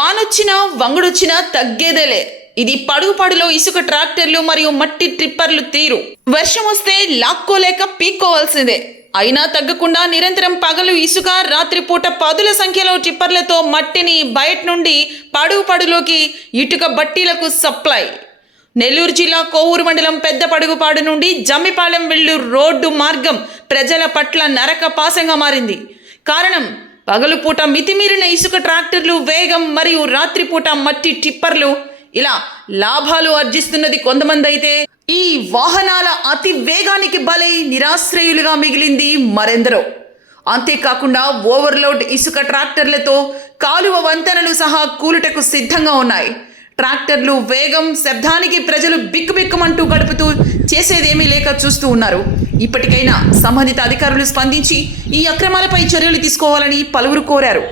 వానొచ్చినా వంగుడొచ్చినా తగ్గేదేలే. ఇది పడుగుపాడులో ఇసుక ట్రాక్టర్లు మరియు మట్టి ట్రిప్పర్లు తీరు. వర్షం వస్తే లాక్కోలేక పీక్కోవాల్సిందే. అయినా తగ్గకుండా నిరంతరం పగలు ఇసుక, రాత్రిపూట పదుల సంఖ్యలో టిప్పర్లతో మట్టిని బయట నుండి పడుగుపాడులోకి ఇటుక బట్టీలకు సప్లై. నెల్లూరు జిల్లా కోవూరు మండలం పెద్దపడుగుపాడు నుండి జమ్మిపాలెం వెళ్ళు రోడ్డు మార్గం ప్రజల పట్ల నరకపాసంగా మారింది. కారణం పగలుపూట మితిమీరిన ఇసుక ట్రాక్టర్లు వేగం మరియు రాత్రిపూట మట్టి టిప్పర్లు. ఇలా లాభాలు ఆర్జిస్తున్నది కొంతమంది అయితే ఈ వాహనాల అతి వేగానికి బలై నిరాశ్రయులుగా మిగిలింది మరెందరో. అంతేకాకుండా ఓవర్లోడ్ ఇసుక ట్రాక్టర్లతో కాలువ వంతెనలు సహా కూలుటకు సిద్ధంగా ఉన్నాయి. ట్రాక్టర్లు వేగం, శబ్దానికి ప్రజలు బిక్కుబిక్కుమంటూ గడుపుతూ చేసేదేమీ లేక చూస్తూ ఉన్నారు. ఇప్పటికైనా సంబంధిత అధికారులు స్పందించి ఈ అక్రమాలపై చర్యలు తీసుకోవాలని పలువురు కోరారు.